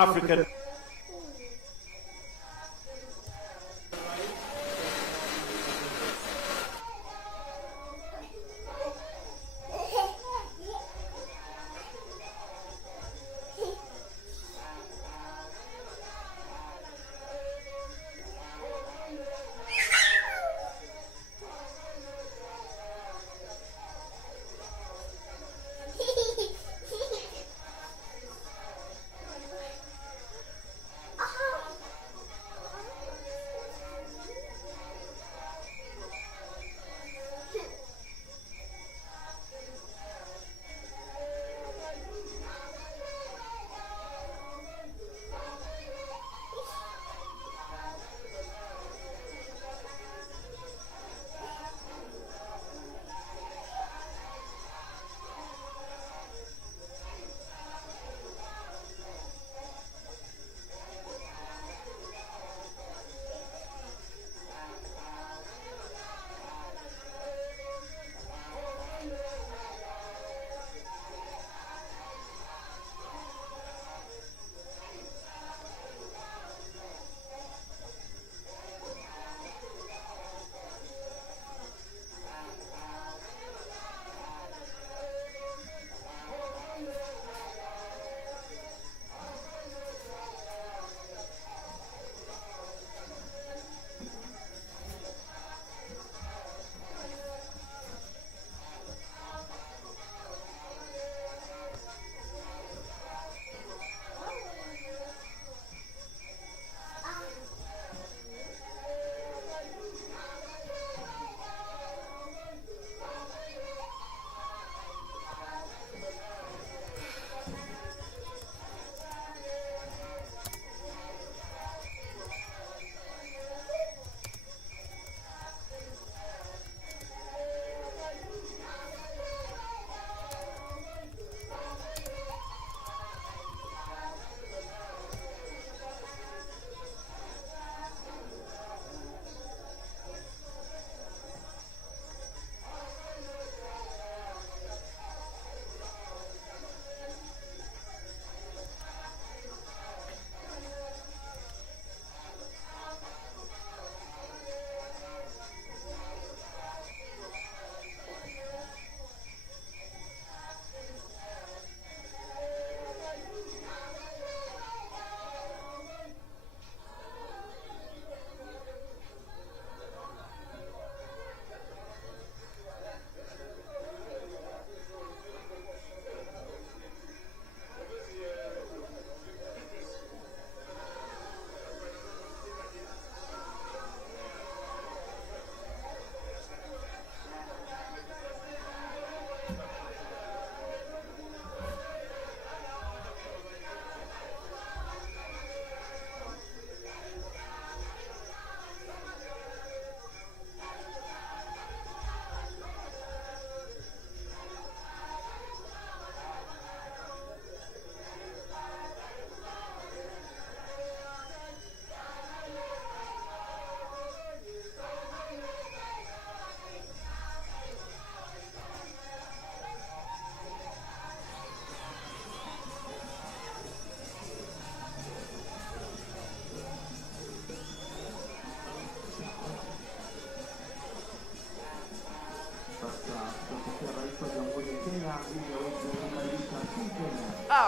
African.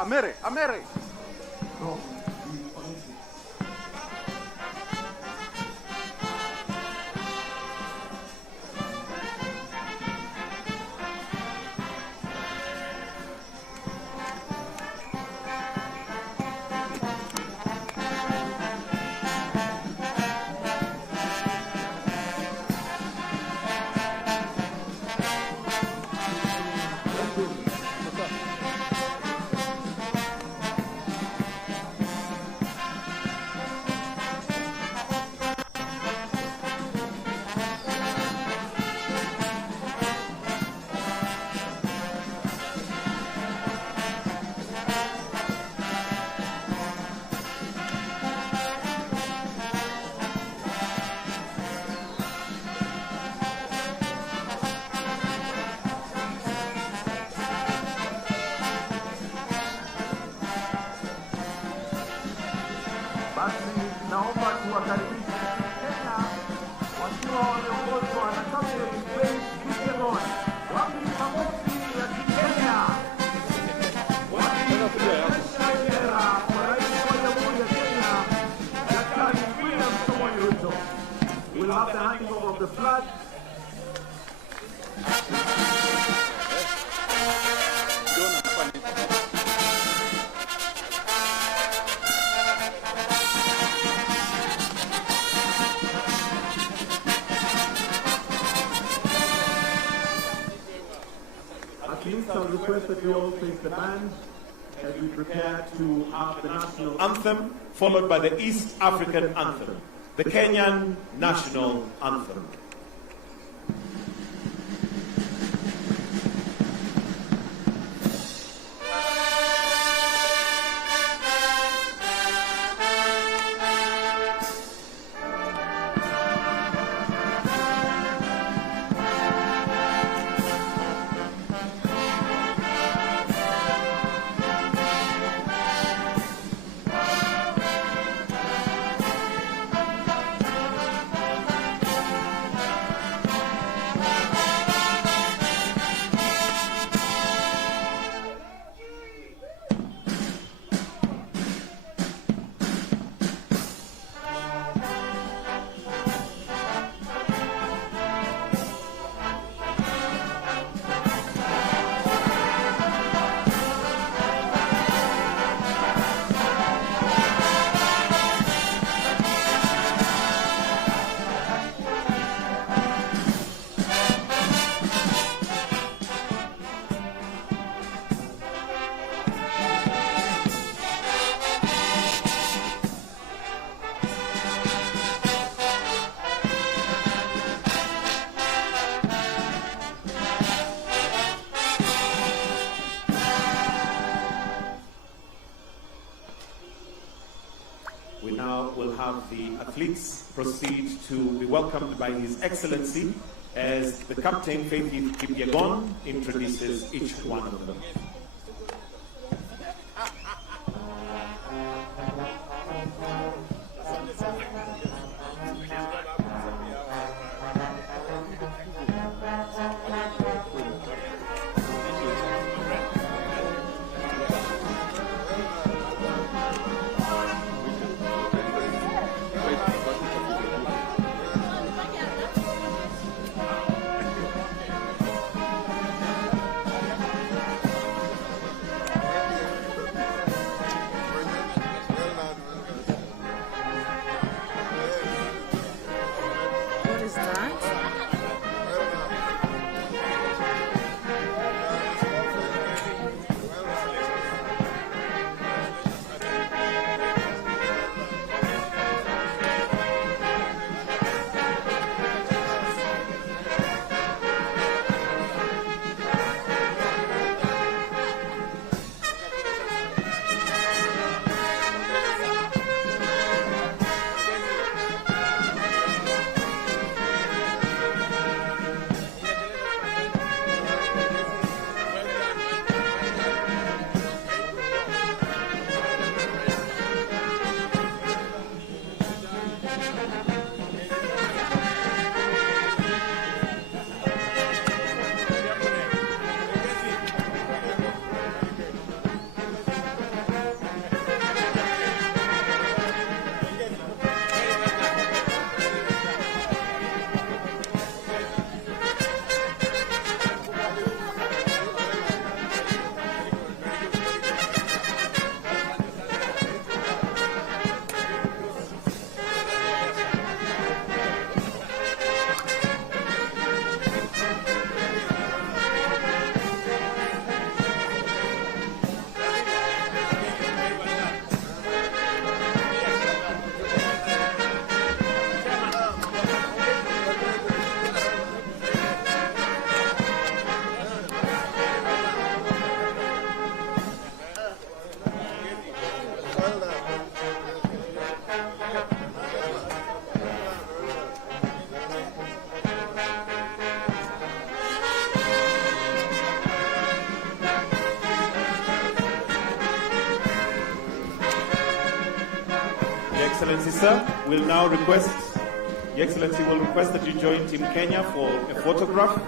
Amere, Amere. kuwakaribisha Kenya wakiwa wameongozwa na Captain Faith Kipyegon. Wapi makofi ya Kikenya? Wakionyesha bendera kwa rais wa Jamhuri ya Kenya, Daktari William Samoei Ruto. We'll have the handing over of the flag. Athletes are requested to all face the band as we prepare to have the national anthem, followed by the East African anthem, the Kenyan national anthem. We now will have the athletes proceed to be welcomed by His Excellency as the Captain Faith Kipyegon introduces each one of them. Excellency, sir, will now request, Your Excellency will request that you join Team Kenya for a photograph.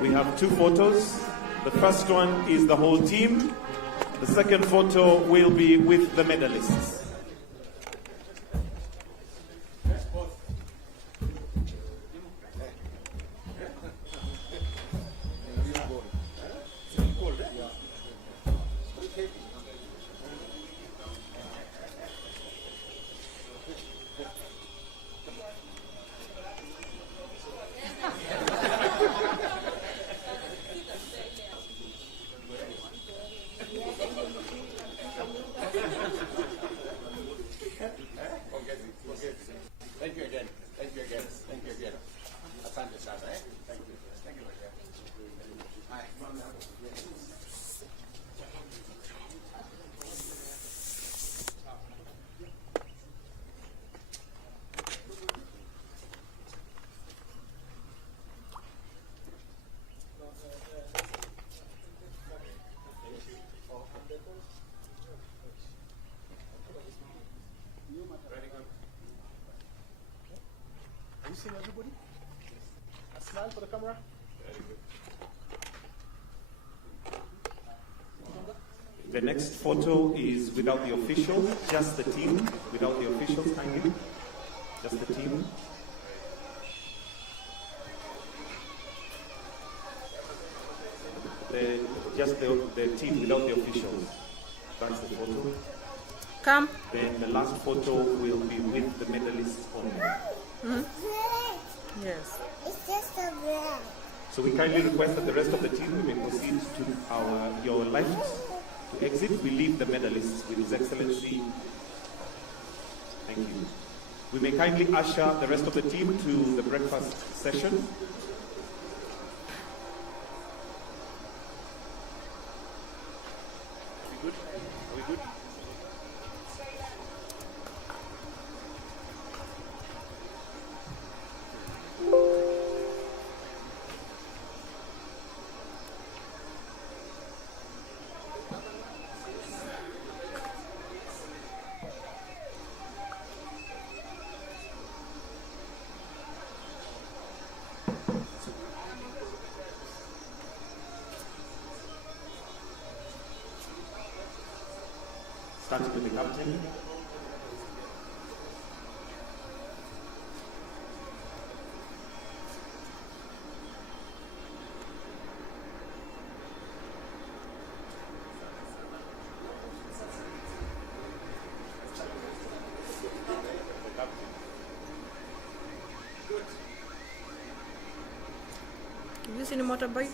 We have two photos. The first one is the whole team. The second photo will be with the medalists. Thank you again. Thank you again. Thank you again. Asante sana, eh? Thank you. Thank you again. Hi. Are you seeing everybody? A smile for the camera. The next photo is without the officials, just the team, without the officials, kindly. Just the team. Just the team without the officials. That's the photo. Come. Then the last photo will be with the medalists only. Yes. It's just a bread. So we kindly request that the rest of the team we may proceed to your left to exit. We leave the medalists with His Excellency. Thank you. We may kindly usher the rest of the team to the breakfast session. Are we good? Are we good? Starting with the captain. Have you seen a motorbike?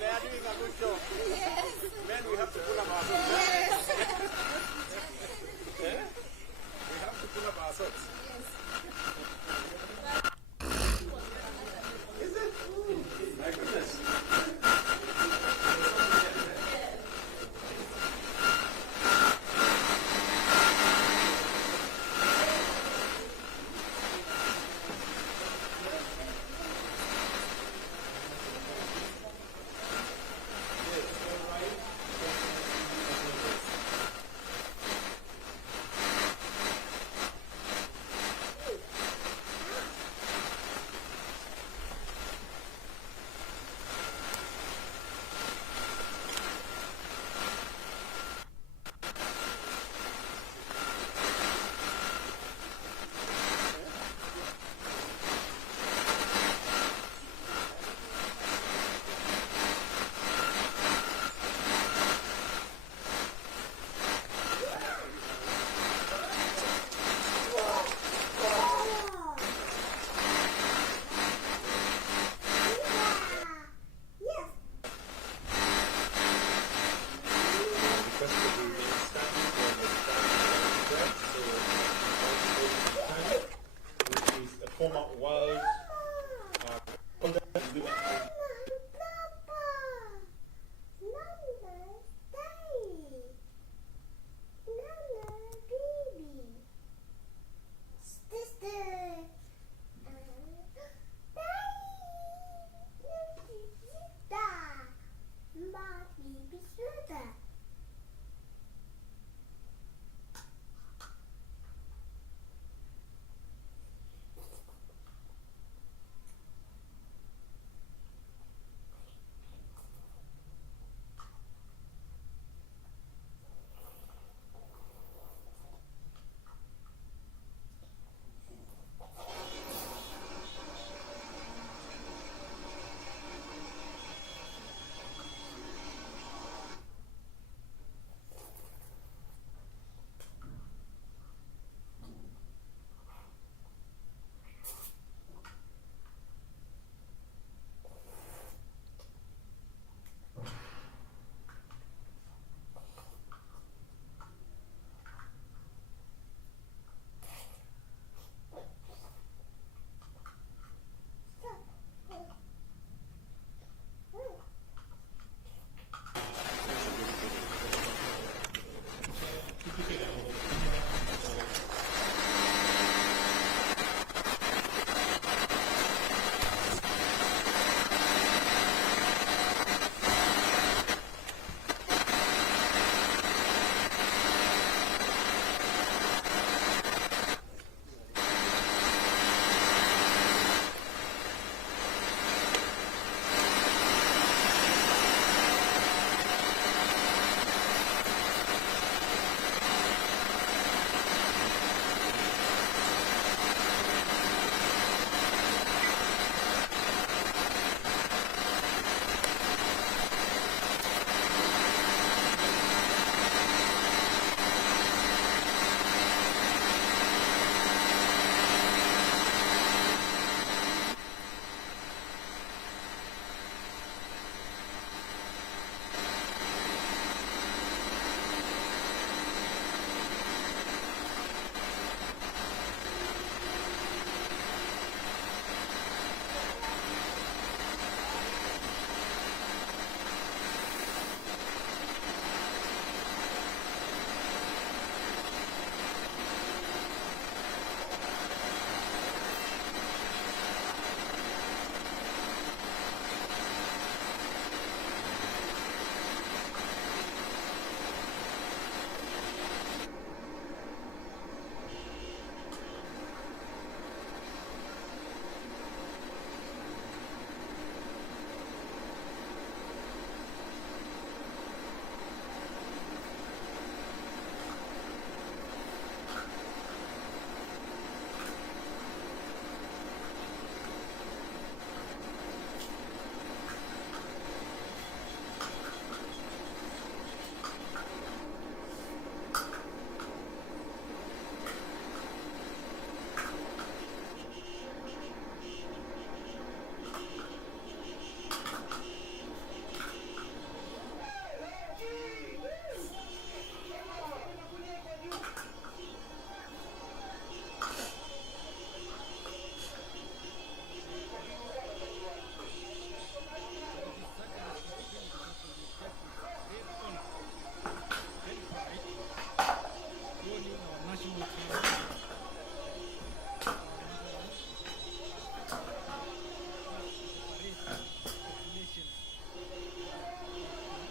They are doing a good job. Men, we have to pull up our socks. Yeah? We have to pull up our socks. Is it? My goodness.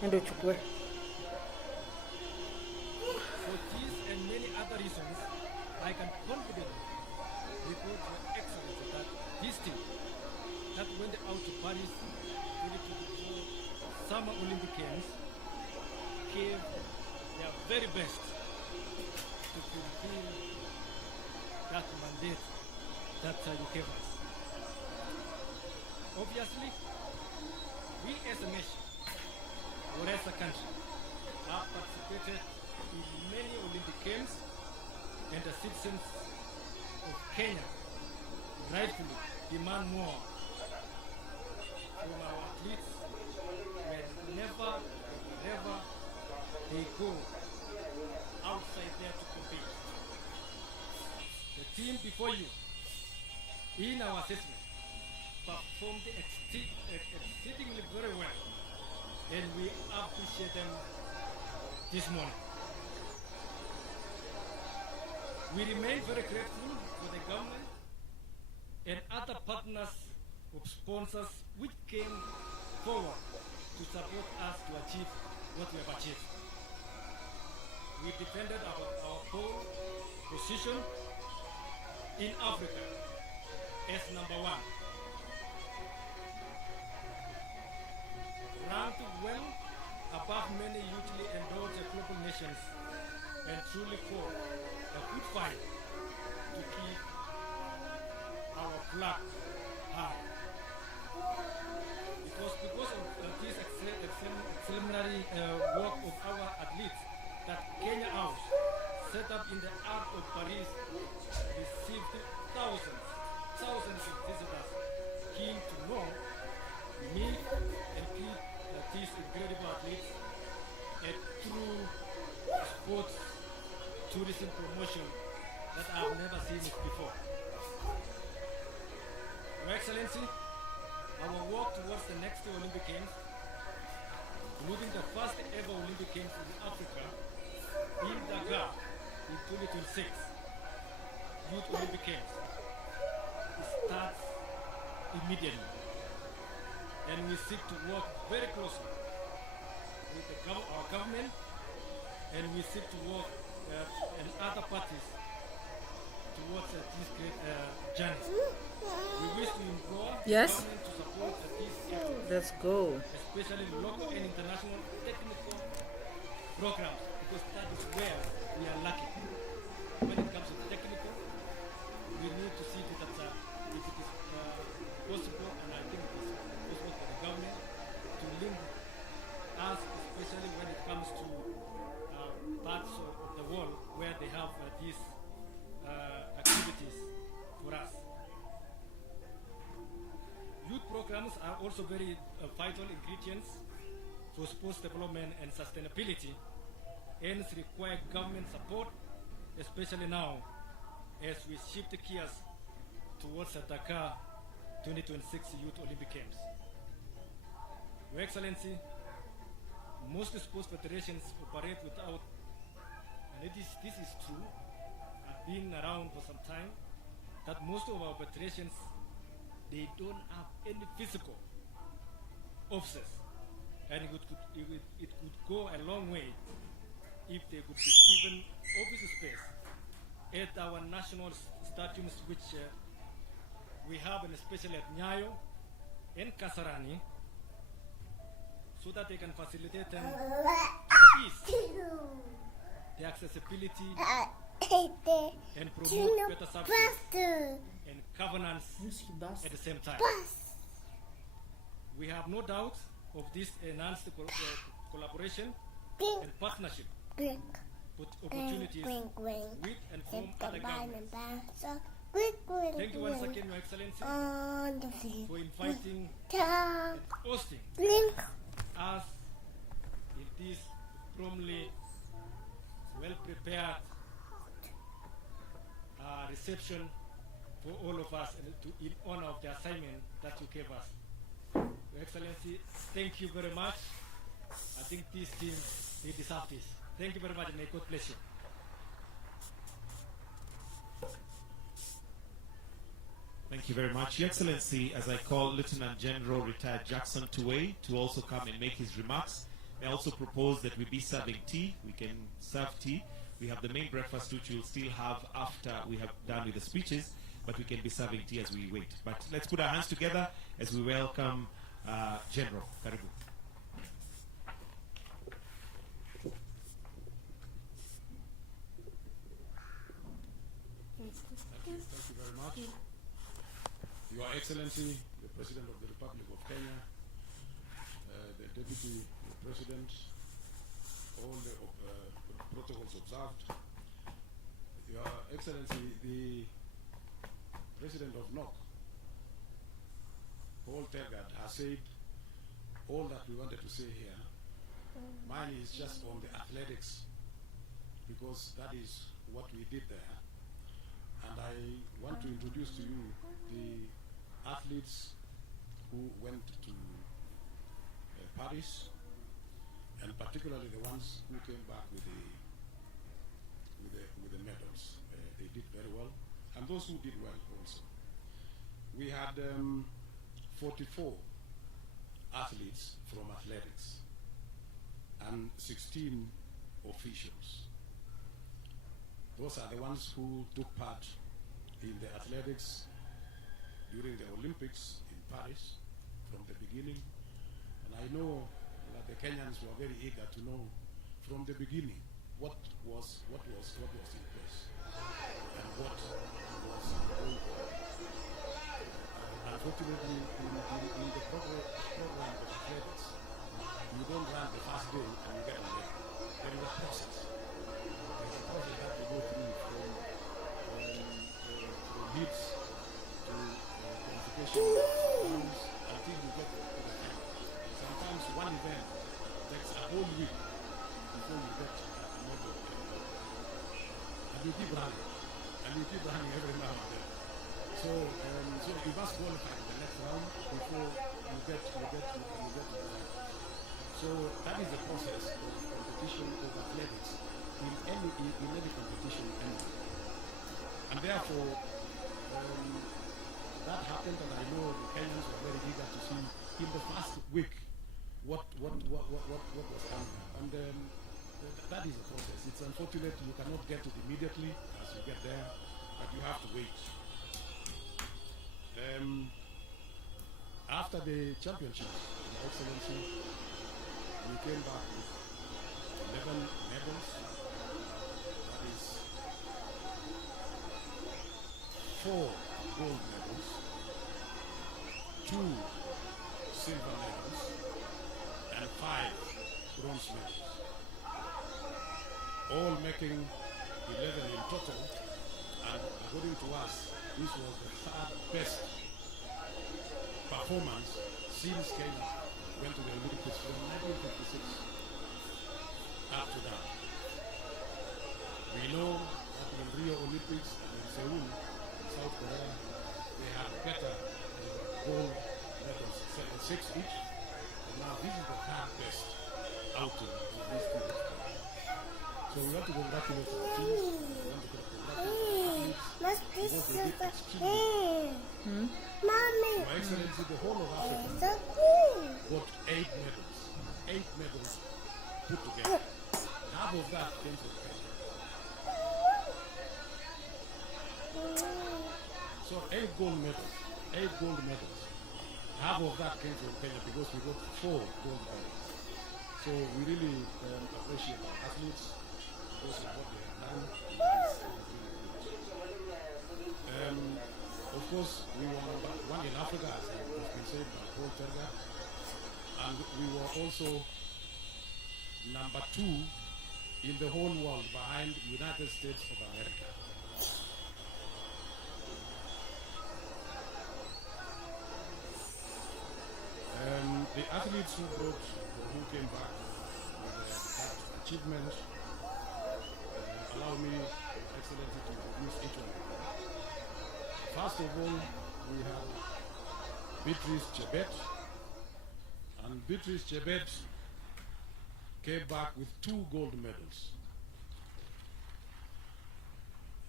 Enda uchukue. For these and many other reasons, I can confidently report to Your Excellency that this team that went out to Paris 2024 Summer Olympic Games gave their very best to fulfill that mandate that you gave us. Obviously, we as a nation, or as a country, have participated in many Olympic Games, and the citizens of Kenya rightfully demand more from our athletes whenever they go outside there to compete. The team before you, in our assessment, performed exceedingly very well, and we appreciate them this morning. We remain very grateful for the government and other partners of sponsors which came forward to support us to achieve what we have achieved. We defended our pole position in Africa as number 1. Ranked well above many hugely endowed global nations, and truly fought a good fight to keep our flag high. It was because of this exemplary work of our athletes that Kenya House, set up in the heart of Paris, received thousands of visitors keen to know, meet, and keep these incredible athletes a true sports tourism promotion that I've never seen it before. Your Excellency, our work towards the next Olympic Games, including the first ever Olympic Games in Africa, in Dakar in 2026, Youth Olympic Games, starts immediately. And we seek to work very closely with our government, and we seek to work and other parties towards this great journey. We wish to implore the Yes. government to support these efforts, Let's go. especially local and international technical programs, because that is where we are lacking. When it comes to technical, we need to see that if it is possible, and I think it is possible for the government to link us, especially when it comes to parts of the world where they have these activities for us. Youth programs are also very vital ingredients for sports development and sustainability, and require government support, especially now as we shift gears towards the Dakar 2026 Youth Olympic Games. Your Excellency, most sports federations operate without, and this is true, I've been around for some time, that most of our federations, they don't have any physical offices, and it could go a long way if they could be given office space at our national stadiums, which we have, and especially at Nyayo and Kasarani, so that they can facilitate them ease the accessibility and promote better services and governance at the same time. We have no doubt of this enhanced collaboration and partnership opportunities with and from other governments. Thank you once again, Your Excellency, for inviting and hosting us in this promptly well-prepared reception for all of us, and in honor of the assignment that you gave us. Your Excellency, thank you very much. I think this team, they deserve this. Thank you very much, and may God bless you. Thank you very much. Your Excellency, as I call Lieutenant General Retired Jackson Tuwei to also come and make his remarks, may I also propose that we be serving tea. We can serve tea. We have the main breakfast which we'll still have after we have done with the speeches, but we can be serving tea as we wait. But let's put our hands together as we welcome General. Karibu. Thank you very much. Your Excellency, the President of the Republic of Kenya, the Deputy President, all the protocols observed. Your Excellency, the President of NOC, Paul Tergat, has said all that we wanted to say here. Mine is just on the athletics, because that is what we did there. And I want to introduce to you the athletes who went to Paris, and particularly the ones who came back with the medals. They did very well, and those who did well also. We had 44 athletes from athletics and 16 officials. Those are the ones who took part in the athletics during the Olympics in Paris from the beginning. And I know that the Kenyans were very eager to know from the beginning what was in place and what was going on. Unfortunately, in the program of athletics, you don't run the first day and you get a medal. There is a process. There's a process that you go through from heats to qualification rounds until you get to the final. Sometimes one event takes a whole week before you get a medal. And you keep running. And you keep running every now and then. So you must qualify in the next round before you get to the final. So that is the process of competition of athletics in any competition anywhere. And therefore, that happened, and I know the Kenyans were very eager to see in the first week what was coming. And that is a process. It's unfortunate you cannot get it immediately as you get there, but you have to wait. After the championships, Your Excellency, we came back with 11 medals. That is 4 gold medals, 2 silver medals, and 5 bronze medals. All making 11 in total, and according to us, this was the 3rd best performance since Kenya went to the Olympics from 1956 up to now. We know that in Rio Olympics and in Seoul, South Korea, they have better gold medals, 6 each. But now this is the 3rd best outing in this period of time. So we want to congratulate our teams. We want to congratulate our athletes because they did extremely well. Your Excellency, the whole of Africa got 8 medals. 8 medals put together. Half of that came from Kenya. So 8 gold medals. 8 gold medals. Half of that came from Kenya because we got 4 gold medals. So we really appreciate our athletes because of what they have done. Of course, we were number 1 in Africa, as has been said by Paul Tergat, and we were also number 2 in the whole world behind United States of America. The athletes who brought or who came back with that achievement, allow me, Excellency, to introduce each one of them. First of all, we have Beatrice Chebet, and Beatrice Chebet came back with 2 gold medals.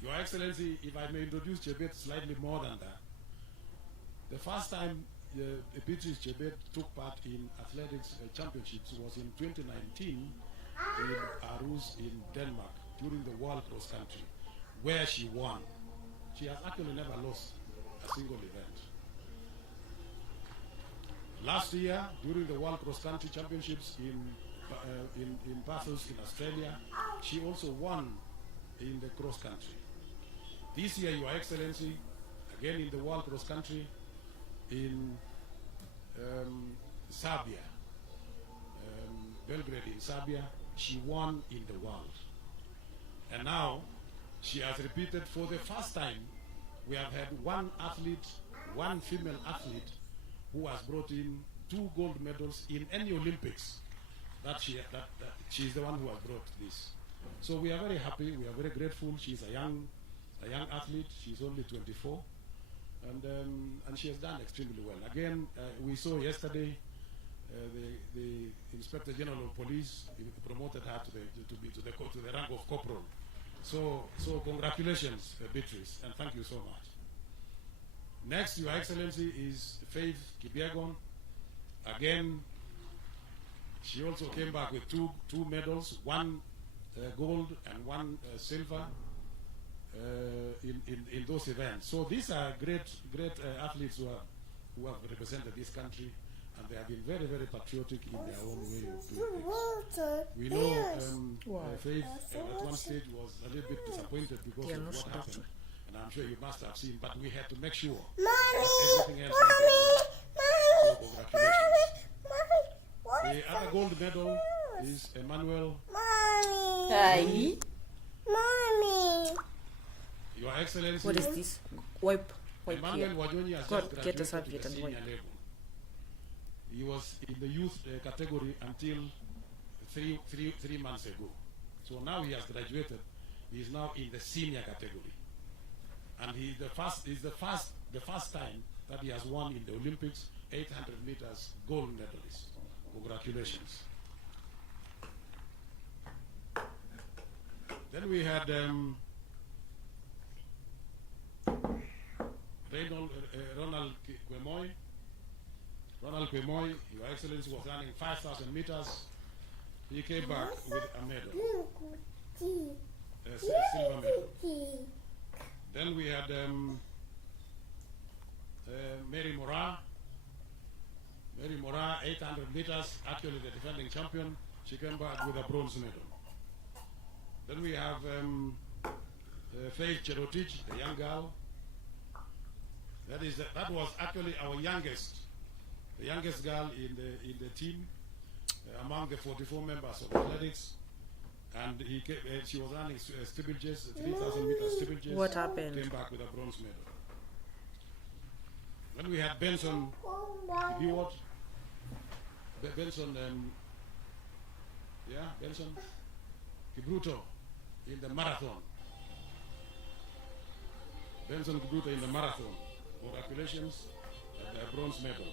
Your Excellency, if I may introduce Chebet slightly more than that, the first time Beatrice Chebet took part in athletics championships was in 2019 in Aarhus in Denmark during the World Cross Country, where she won. She has actually never lost a single event. Last year, during the World Cross Country Championships in Bathurst in Australia, she also won in the cross country. This year, Your Excellency, again in the World Cross Country in Serbia, Belgrade in Serbia, she won in the world. And now she has repeated for the first time. We have had one athlete, one female athlete, who has brought in 2 gold medals in any Olympics. She's the one who has brought this. So we are very happy. We are very grateful. She's a young athlete. She's only 24, and she has done extremely well. Again, we saw yesterday the Inspector General of Police promoted her to the rank of corporal. So congratulations, Beatrice, and thank you so much. Next, Your Excellency, is Faith Kipyegon. Again, she also came back with two medals, 1 gold and 1 silver in those events. So these are great athletes who have represented this country, and they have been very, very patriotic in their own way of doing things. We know Faith at one stage was a little bit disappointed because of what happened, and I'm sure you must have seen, but we had to make sure that everything else went well. So congratulations. The other gold medal is Emmanuel. Hi. Mommy. Your Excellency. What is this? Wipe Emmanuel here. Wajoni has God, just get a graduated serviette to the and wipe. senior level. He was in the youth category until three months ago. So now he has graduated. He is now in the senior category, and he is the first time that he has won in the Olympics 800 meters gold medalist. Congratulations. Then we had Ronald Kwemoy. Ronald Kwemoy, Your Excellency, was running 5,000 meters. He came back with a medal, a silver medal. Then we had Mary Moraa. Mary Moraa, 800 meters, actually the defending champion. She came back with a bronze medal. Then we have Faith Cherotich, the young girl. That was actually our youngest girl in the team among the 44 members of athletics, and she was running steeplechase, 3,000 meters steeplechase. What happened? Came back with a bronze medal. Then we had Benson Biwott. Benson Kibruto in the marathon. Benson Kibruto in the marathon. Congratulations, a bronze medal.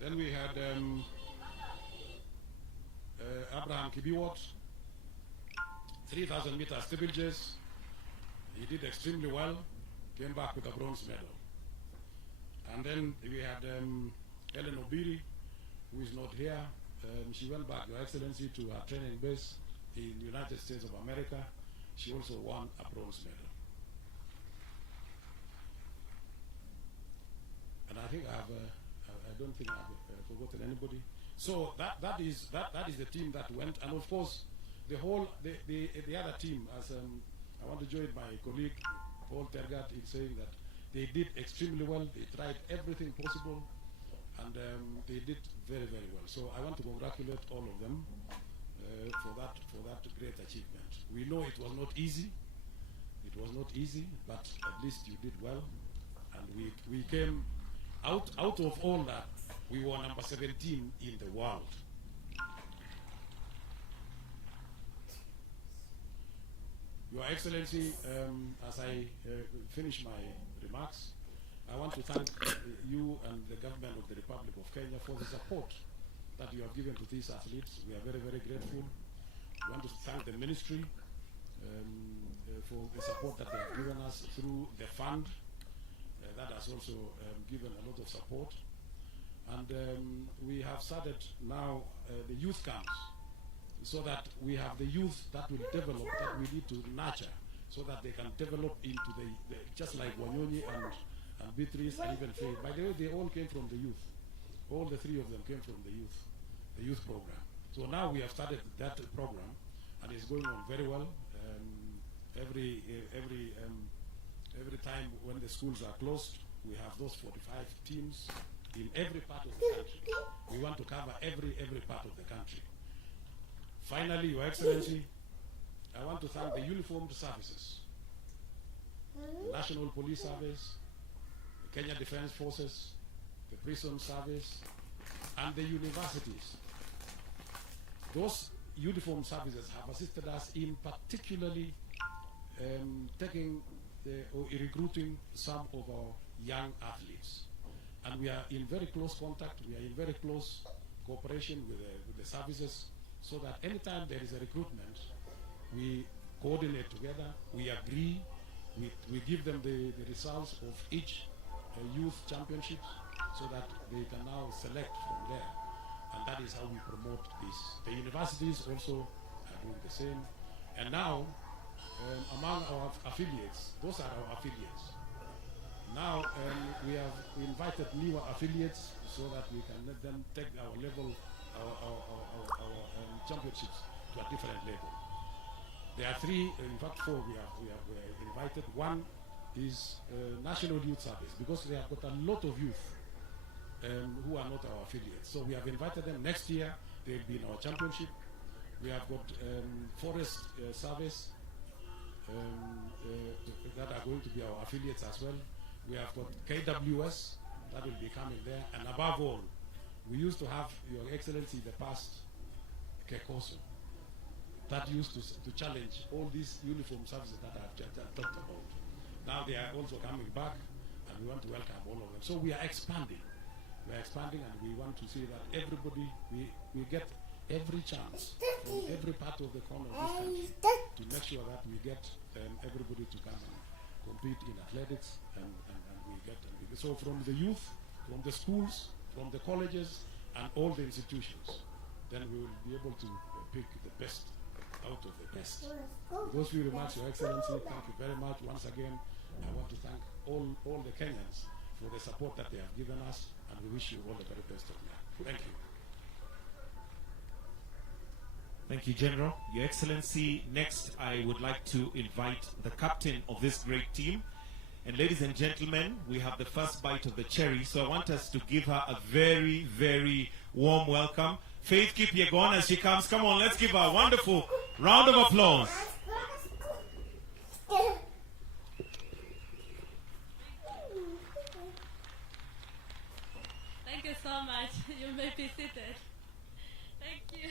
Then we had Abraham Kibiwott, 3,000 meters steeplechase. He did extremely well, came back with a bronze medal. And then we had Ellen Obiri, who is not here. She went back, Your Excellency, to her training base in the United States of America. She also won a bronze medal. And I think I don't think I've forgotten anybody. So that is the team that went, and of course the other team. As I want to join my colleague Paul Tergat in saying that they did extremely well. They tried everything possible, and they did very, very well. So I want to congratulate all of them for that great achievement. We know it was not easy. It was not easy, but at least you did well, and we came out of all that. We were number 17 in the world. Your Excellency, as I finish my remarks, I want to thank you and the government of the Republic of Kenya for the support that you have given to these athletes. We are very, very grateful. We want to thank the ministry for the support that they have given us through the fund. That has also given a lot of support. And we have started now the youth camps, so that we have the youth that will develop, that we need to nurture, so that they can develop into the just like Wanyonyi and Beatrice and even Faye. By the way, they all came from the youth. All the three of them came from the youth program. So now we have started that program, and it's going on very well. Every time when the schools are closed, we have those 45 teams in every part of the country. We want to cover every part of the country. Finally, Your Excellency, I want to thank the uniformed services, the National Police Service, the Kenya Defense Forces, the Prison Service, and the universities. Those uniformed services have assisted us in particularly recruiting some of our young athletes. And we are in very close contact, we are in very close cooperation with the services, so that anytime there is a recruitment, we coordinate together, we agree, we give them the results of each youth championships, so that they can now select from there. And that is how we promote this. The universities also are doing the same. And now, among our affiliates, those are our affiliates. Now we have invited newer affiliates so that we can let them take our level, our championships to a different level. There are three, in fact four we have invited. One is National Youth Service, because we have got a lot of youth who are not our affiliates. So we have invited them. Next year they'll be in our championship. We have got Forest Service that are going to be our affiliates as well. We have got KWS that will be coming there, and above all, we used to have, Your Excellency, in the past, Kekoso, that used to challenge all these uniform services that I've just talked about. Now they are also coming back, and we want to welcome all of them. So we are expanding. We are expanding, and we want to see that everybody, we get every chance from every part of the corner of this country to make sure that we get everybody to come and compete in athletics, and we get them. So from the youth, from the schools, from the colleges, and all the institutions, then we will be able to pick the best out of the best. With those few remarks, Your Excellency, thank you very much. Once again, I want to thank all the Kenyans for the support that they have given us, and we wish you all the very best of luck. Thank you. Thank you, General. Your Excellency, next I would like to invite the captain of this great team. And ladies and gentlemen, we have the first bite of the cherry, so I want us to give her a very, very warm welcome. Faith Kipyegon, as she comes. Come on, let's give her a wonderful round of applause. Thank you so much. You may be seated. Thank you.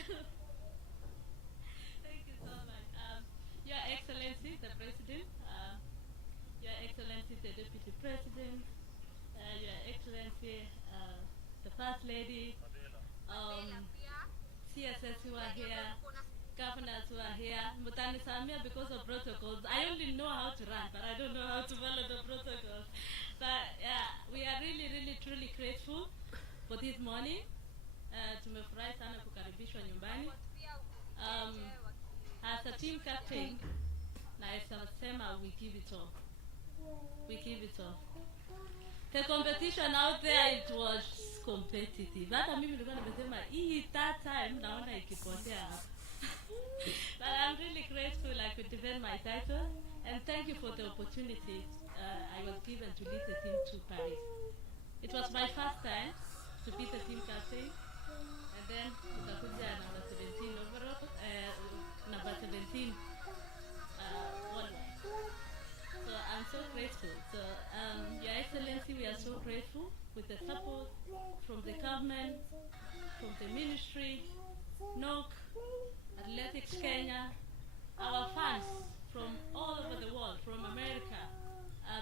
Thank you so much. Your Excellency, the President, Your Excellency, the Deputy President, Your Excellency, the First Lady, CSS who are here, governors who are here, Mutani Samia, because of protocols. I only know how to run, but I don't know how to follow the protocols. But yeah, we are really, really, truly grateful for this morning. Tumefurahi sana kukaribishwa nyumbani. As a team captain, naweza sema we give it all. We give it all. The competition out there, it was competitive. Hata mimi nilikuwa nimesema hii that time naona ikipotea hapa. But I'm really grateful I could defend my title, and thank you for the opportunity I was given to lead the team to Paris. It was my first time to be the team captain, and then tukakuja number 17 overall, number 17 worldwide. So I'm so grateful. So Your Excellency, we are so grateful with the support from the government, from the ministry, NOC, Athletics Kenya, our fans from all over the world, from America,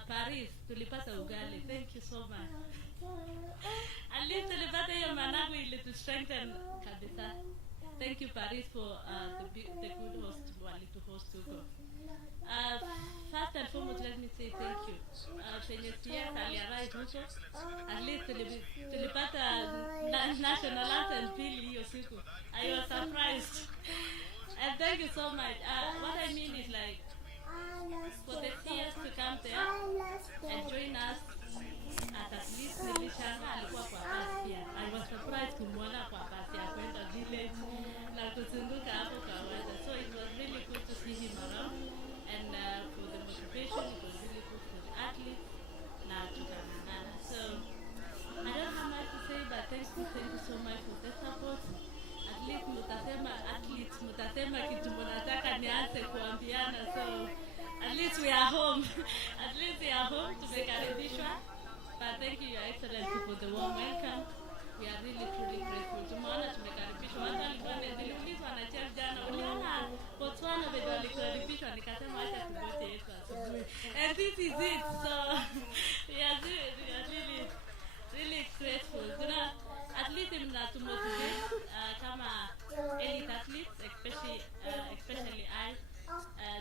Paris, tulipata ugali. Thank you so much. At least tulipata hiyo managu ili to strengthen kabisa. Thank you, Paris, for the good host wali to host Hugo. First and foremost, let me say thank you. Penye CS aliarrive huko, at least tulipata national anthem pili hiyo siku. I was surprised. And thank you so much. What I mean is like, for the tears to come there and join us at least nilishangaa alikuwa kwa basi pia. I was surprised kumwona kwa basi ya kwenda village na kuzunguka hapo kawaida. So it was really good to see him around, and for the motivation it was really good for the athletes na tukang'ang'ana. So I don't have much to say, but thank you so much for the support. At least mutasema athletes, mutasema kitu mnataka nianze kuambiana. So at least we are home. At least we are home tumekaribishwa. But thank you, Your Excellency, for the warm welcome. We are really truly grateful. Tumeona tumekaribishwa. Watu walikuwa niliulizwa na chef jana, uliona Botswana vile walikaribishwa, nikasema acha tugoje yetu asubuhi. And this is it. So we are really grateful. At least mnatumotivate kama elite athletes, especially I,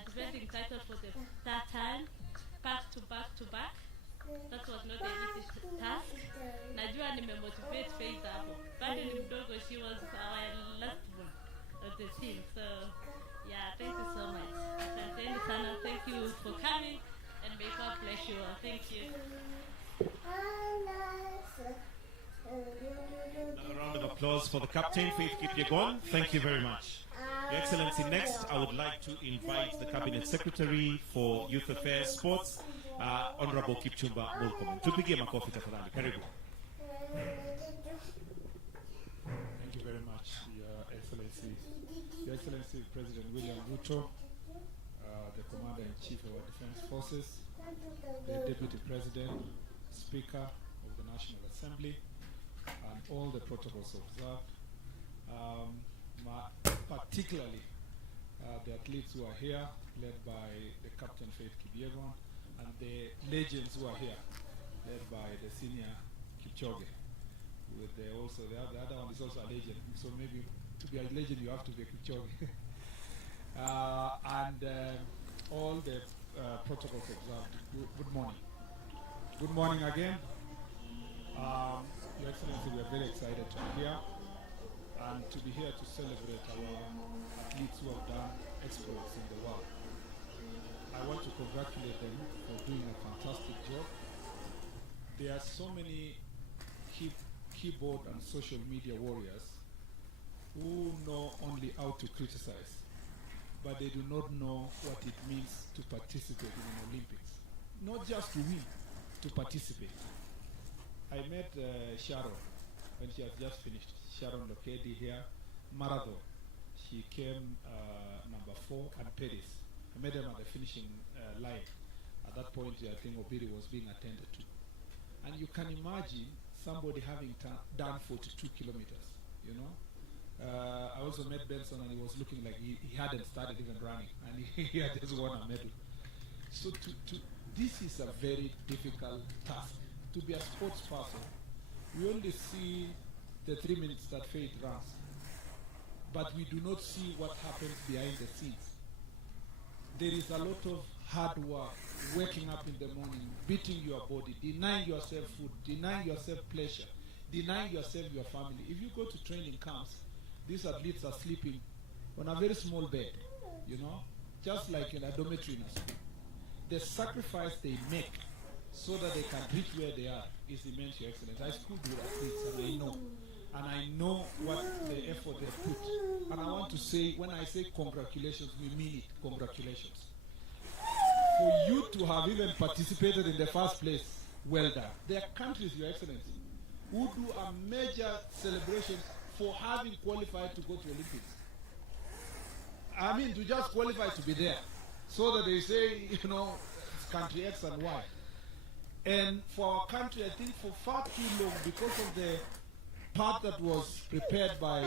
defending title for the third time, back to back. That was not an easy task. Najua nimemotivate Faith hapo. Bado ni mdogo, she was our last one of the team. So yeah, thank you so much. Asanteni sana. Thank you for coming, and may God bless you all. Thank you. A round of applause for the captain, Faith Kipyegon. Thank you very much. Your Excellency, next I would like to invite the Cabinet Secretary for Youth Affairs Sports, Honorable Kipchumba Murkomen. Tupigie makofi tafadhali. Karibu. Thank you very much, Your Excellency President William Ruto, the Commander-in-Chief of our Defense Forces, the Deputy President, Speaker of the National Assembly, and all the protocols observed, particularly the athletes who are here, led by the Captain Faith Kipyegon, and the legends who are here, led by the senior Kipchoge. With the other one is also a legend, so maybe to be a legend you have to be a Kipchoge. And all the protocols observed. Good morning. Good morning again. Your Excellency, we are very excited to be here and to be here to celebrate our athletes who have done exploits in the world. I want to congratulate them for doing a fantastic job. There are so many keyboard and social media warriors who know only how to criticize, but they do not know what it means to participate in an Olympics. Not just to win, to participate. I met Sharon when she had just finished. Sharon Lokedi here, marathon. She came number 4 and Paris. I met them at the finishing line. At that point, I think Obiri was being attended to. And you can imagine somebody having done 42 kilometers, you know. I also met Benson, and he was looking like he hadn't started even running, and he had just won a medal. So this is a very difficult task. To be a sports person, we only see the 3 minutes that Faith runs, but we do not see what happens behind the scenes. There is a lot of hard work, waking up in the morning, beating your body, denying yourself food, denying yourself pleasure, denying yourself your family. If you go to training camps, these athletes are sleeping on a very small bed, you know, just like in a dormitory in a school. The sacrifice they make so that they can reach where they are is immense, Your Excellency. I schooled with athletes, and I know what the effort they put. And I want to say, when I say congratulations, we mean it, congratulations. For you to have even participated in the first place, well done. There are countries, Your Excellency, who do a major celebration for having qualified to go to Olympics. I mean, to just qualify to be there, so that they say, you know, it's country X and Y. And for our country, I think for far too long, because of the part that was prepared by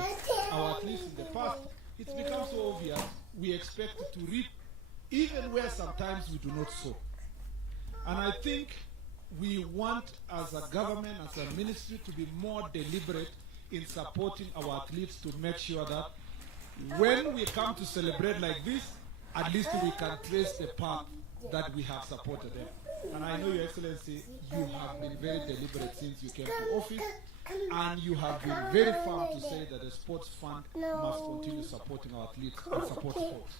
our athletes in the past, it's become so obvious we expect to reap even where sometimes we do not sow. And I think we want, as a government, as a ministry, to be more deliberate in supporting our athletes to make sure that when we come to celebrate like this, at least we can trace the path that we have supported them. And I know, Your Excellency, you have been very deliberate since you came to office, And you have been very firm to say that the sports fund must continue supporting our athletes and support sports.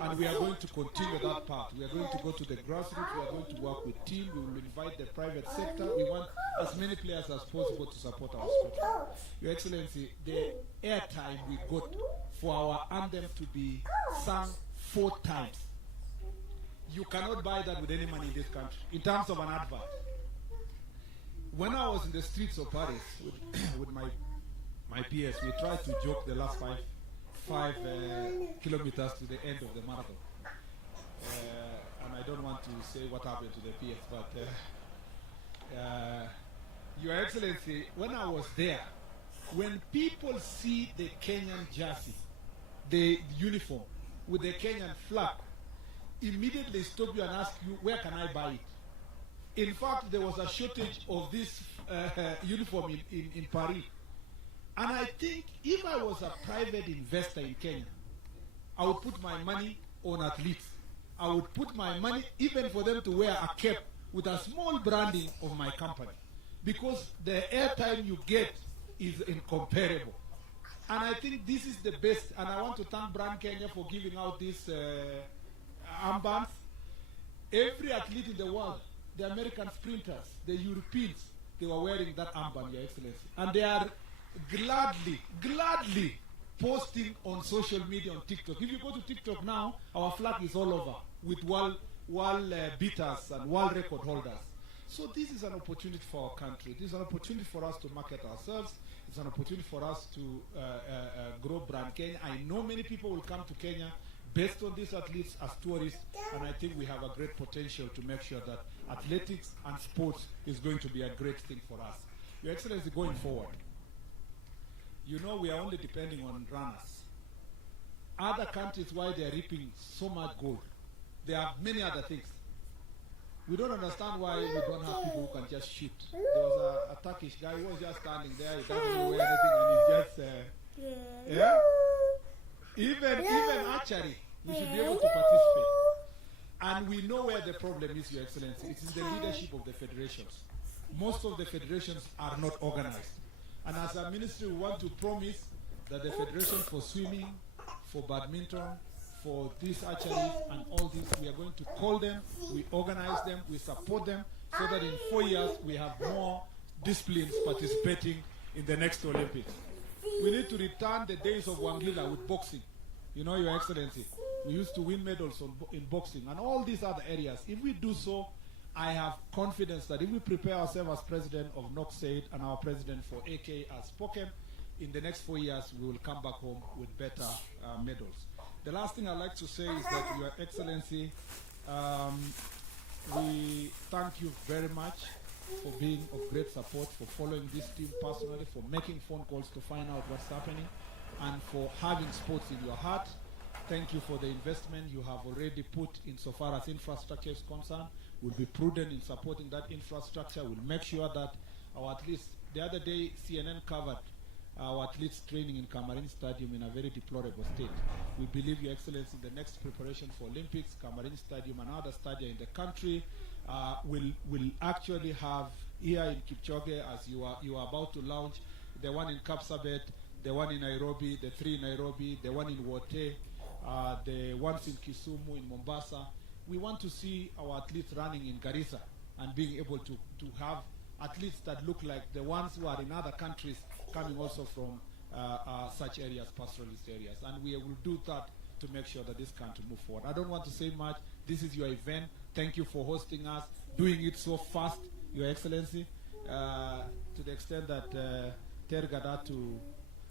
And we are going to continue that path. We are going to go to the grassroots. We are going to work with teams. We will invite the private sector. We want as many players as possible to support our sport. Your Excellency, the airtime we got for our anthem to be sung 4 times, you cannot buy that with any money in this country, in terms of an advert. When I was in the streets of Paris with my peers, we tried to joke the last five kilometers to the end of the marathon. And I don't want to say what happened to the peers, but Your Excellency, when I was there, when people see the Kenyan jersey, the uniform with the Kenyan flag, immediately stop you and ask you, where can I buy it? In fact, there was a shortage of this uniform in Paris. And I think if I was a private investor in Kenya, I would put my money on athletes. I would put my money even for them to wear a cap with a small branding of my company. Because the airtime you get is incomparable. And I think this is the best. And I want to thank Brand Kenya for giving out these armbands. Every athlete in the world, the American sprinters, the Europeans, they were wearing that armband, Your Excellency. And they are gladly posting on social media on TikTok. If you go to TikTok now, our flag is all over with world beaters and world record holders. So this is an opportunity for our country. This is an opportunity for us to market ourselves. It's an opportunity for us to grow Brand Kenya. I know many people will come to Kenya based on these athletes as tourists, and I think we have a great potential to make sure that athletics and sports is going to be a great thing for us. Your Excellency, going forward, you know we are only depending on runners. Other countries, why they are reaping so much gold, there are many other things. We don't understand why we don't have people who can just shoot. There was a Turkish guy who was just standing there, he doesn't know anything, and he's just, yeah? Even archery, we should be able to participate. And we know where the problem is, Your Excellency. It is the leadership of the federations. Most of the federations are not organized. And as a ministry, we want to promise that the federation for swimming, for badminton, for these archeries and all this, we are going to call them, we organize them, we support them, so that in 4 years we have more disciplines participating in the next Olympics. We need to return the days of Wangila with boxing. You know, Your Excellency, we used to win medals in boxing and all these other areas. If we do so, I have confidence that if we prepare ourselves as president of NOCSAID and our president for AK has spoken, in the next 4 years we will come back home with better medals. The last thing I'd like to say is that, Your Excellency, we thank you very much for being of great support, for following this team personally, for making phone calls to find out what's happening, and for having sports in your heart. Thank you for the investment you have already put insofar as infrastructure is concerned. We'll be prudent in supporting that infrastructure. We'll make sure that our athletes, the other day CNN covered our athletes training in Cameroon Stadium in a very deplorable state. We believe, Your Excellency, the next preparation for Olympics, Cameroon Stadium and other stadia in the country will actually have, here in Kipchoge, as you are about to launch, the one in Kapsabet, the one in Nairobi, the 3 in Nairobi, the one in Wote, the ones in Kisumu, in Mombasa. We want to see our athletes running in Garissa and being able to have athletes that look like the ones who are in other countries coming also from such areas, pastoralist areas. And we will do that to make sure that this country move forward. I don't want to say much. This is your event. Thank you for hosting us, doing it so fast, Your Excellency, to the extent that Tergad had to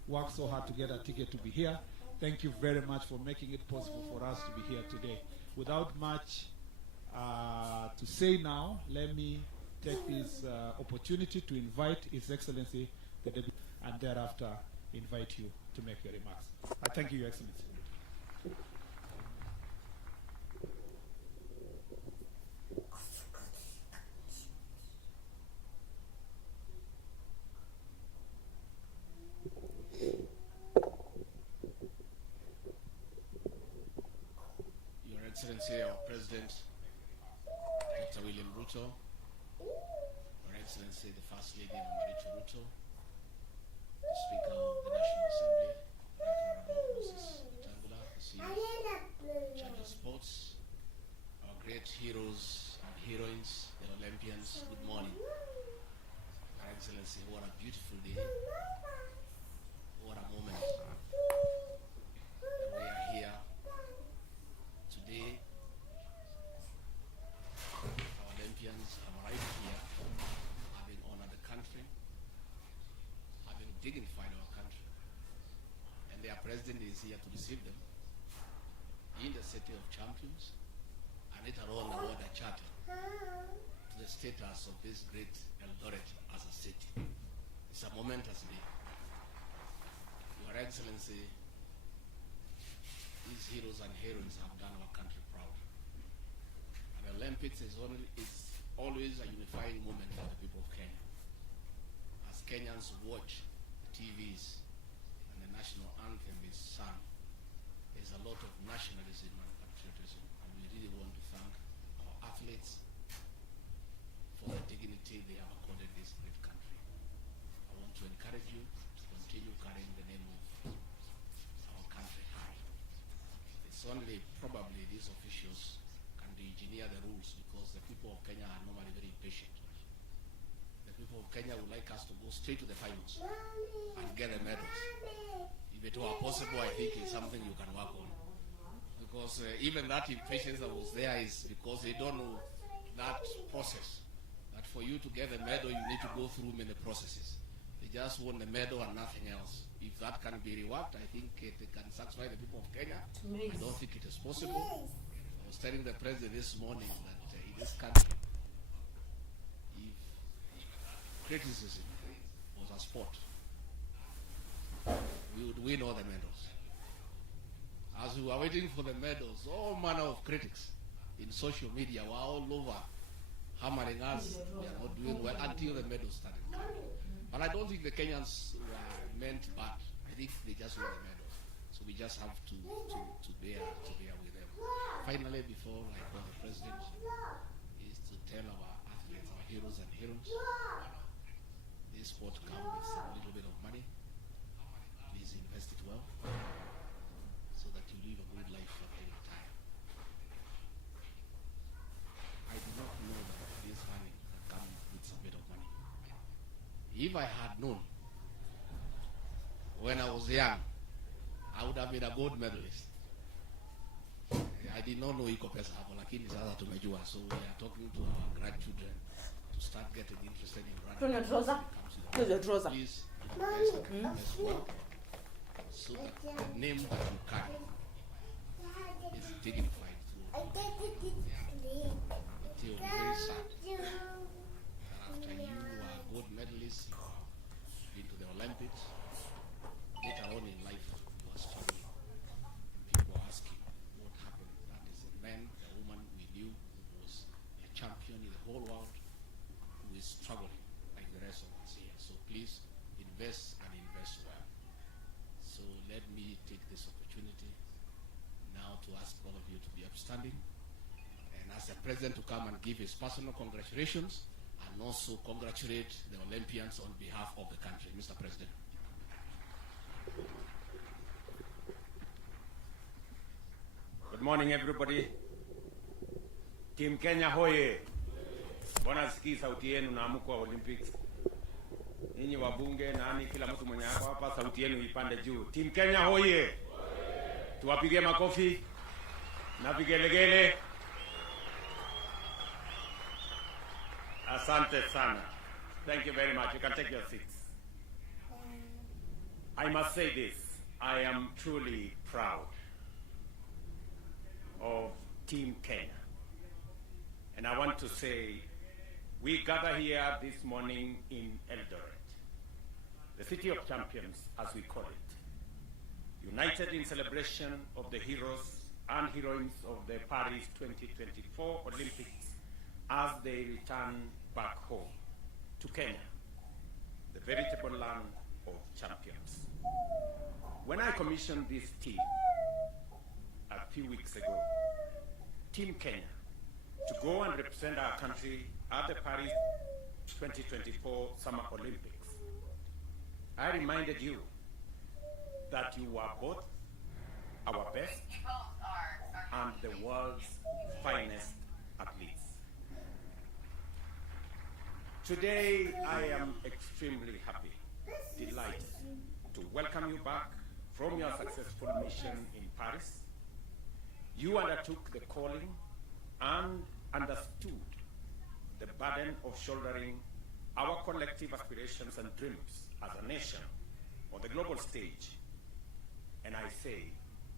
work so hard to get a ticket to be here. Thank you very much for making it possible for us to be here today. Without much to say now, let me take this opportunity to invite His Excellency, the Deputy, and thereafter invite you to make your remarks. I thank you, Your Excellency. Your Excellency, our President, Dr. William Ruto, Your Excellency, the First Lady, Mama Rachel Ruto, dignified our country. And their president is here to receive them in the city of champions and later on award a charter to the status of this great Eldoret as a city. It's a momentous day. Your Excellency, these heroes and heroines have done our country proud. And the Olympics is always a unifying moment for the people of Kenya. As Kenyans watch TVs and the national anthem is sung, there's a lot of nationalism and patriotism, and we really want to thank our athletes for the dignity they have accorded this great country. I want to encourage you to continue carrying the name of our country high. It's only probably these officials can engineer the rules because the people of Kenya are normally very patient. The people of Kenya would like us to go straight to the finals and get the medals. If it were possible, I think it's something you can work on. Because even that impatience that was there is because they don't know that process. That for you to get a medal, you need to go through many processes. They just want the medal and nothing else. If that can be reworked, I think it can satisfy the people of Kenya. I don't think it is possible. I was telling the president this morning that in this country, if criticism was a sport, we would win all the medals. As we were waiting for the medals, all manner of critics in social media were all over hammering us. We are not doing well until the medals started coming. But I don't think the Kenyans were meant bad. I think they just want the medals. So we just have to bear with them. Finally, before I call the president, is to tell our athletes, our heroes and heroines, this sport comes with a little bit of money. Please invest it well so that you live a good life for a long time. I do not know that this money can come with a bit of money. If I had known when I was young, I would have been a gold medalist. I did not know iko pesa hapo, lakini sasa tumejua. So we are talking to our grandchildren to start getting interested in running. Please invest well so that the name that you carry is dignified through. It will be very sad that after you are gold medalists, you've been to the Olympics, later on in life you are struggling. People are asking what happened. That is a man, a woman we knew who was a champion in the whole world who is struggling like the rest of us here. So please invest and invest well. So let me take this opportunity now to ask all of you to be upstanding and ask the president to come and give his personal congratulations and also congratulate the Olympians on behalf of the country. Mr. President. Good morning, everybody. Team Kenya hoye. Bwana sikii sauti yenu na mko wa Olympics. Ninyi wabunge nani kila mtu mwenye ako hapa sauti yenu ipande juu. Team Kenya hoye. Tuwapigie makofi na vigelegele. Asante sana. Thank you very much. You can take your seats. I must say this. I am truly proud of Team Kenya. And I want to say, we gather here this morning in Eldoret, the city of champions, as we call it, united in celebration of the heroes and heroines of the Paris 2024 Olympics as they return back home to Kenya, the veritable land of champions. When I commissioned this team a few weeks ago, Team Kenya, to go and represent our country at the Paris 2024 Summer Olympics, I reminded you that you were both our best and the world's finest athletes. Today, I am extremely happy, delighted to welcome you back from your successful mission in Paris. You undertook the calling and understood the burden of shouldering our collective aspirations and dreams as a nation on the global stage, and I say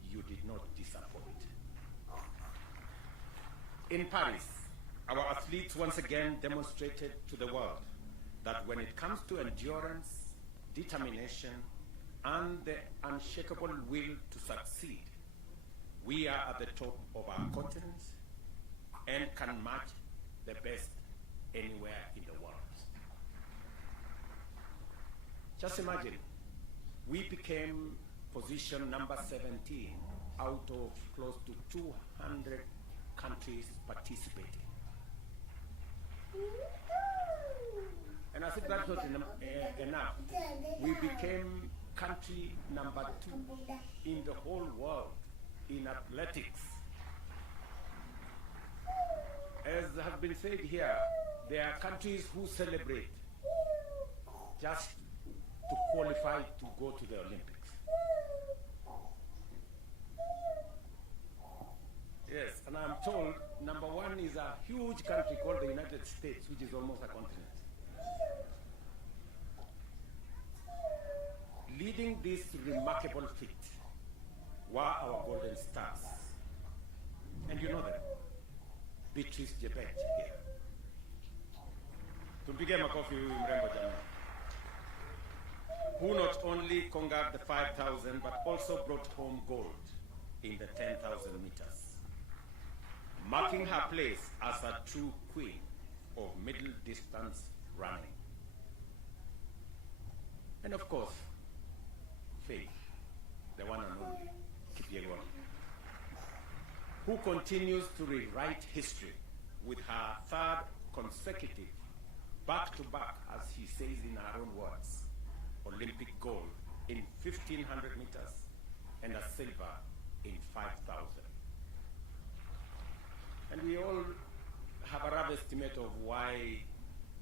you did not disappoint. In Paris, our athletes once again demonstrated to the world that when it comes to endurance, determination, and the unshakable will to succeed, we are at the top of our continent and can match the best anywhere in the world. Just imagine, we became position number 17 out of close to 200 countries participating. And as if that's not enough, we became country number 2 in the whole world in athletics. As has been said here, there are countries who celebrate just to qualify to go to the Olympics. Yes, and I'm told number 1 is a huge country called the United States, which is almost a continent. Leading this remarkable feat were our golden stars. And you know them. Beatrice Jebet here. Tumpige makofi huyu mrembo jamani. Who not only conquered the 5,000 but also brought home gold in the 10,000 meters, marking her place as a true queen of middle distance running. And of course, Faith, the one and only Kipyegon, who continues to rewrite history with her 3rd consecutive back-to-back, as she says in her own words, Olympic gold in 1,500 meters and a silver in 5,000. And we all have a rough estimate of why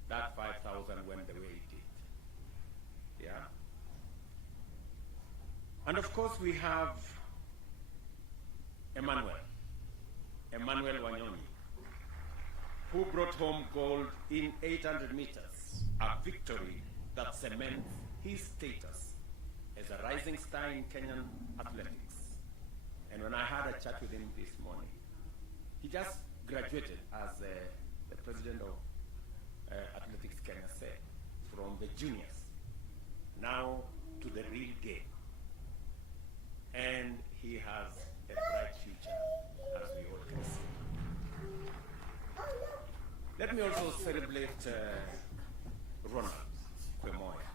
that 5,000 went the way it did. Yeah? And of course we have Emmanuel Wanyonyi, who brought home gold in 800 meters, a victory that cements his status as a rising star in Kenyan athletics. And when I had a chat with him this morning, he just graduated, as the president of Athletics Kenya said, from the juniors now to the real game. And he has a bright future, as we all can see. Let me also celebrate Ronald Kwemoya,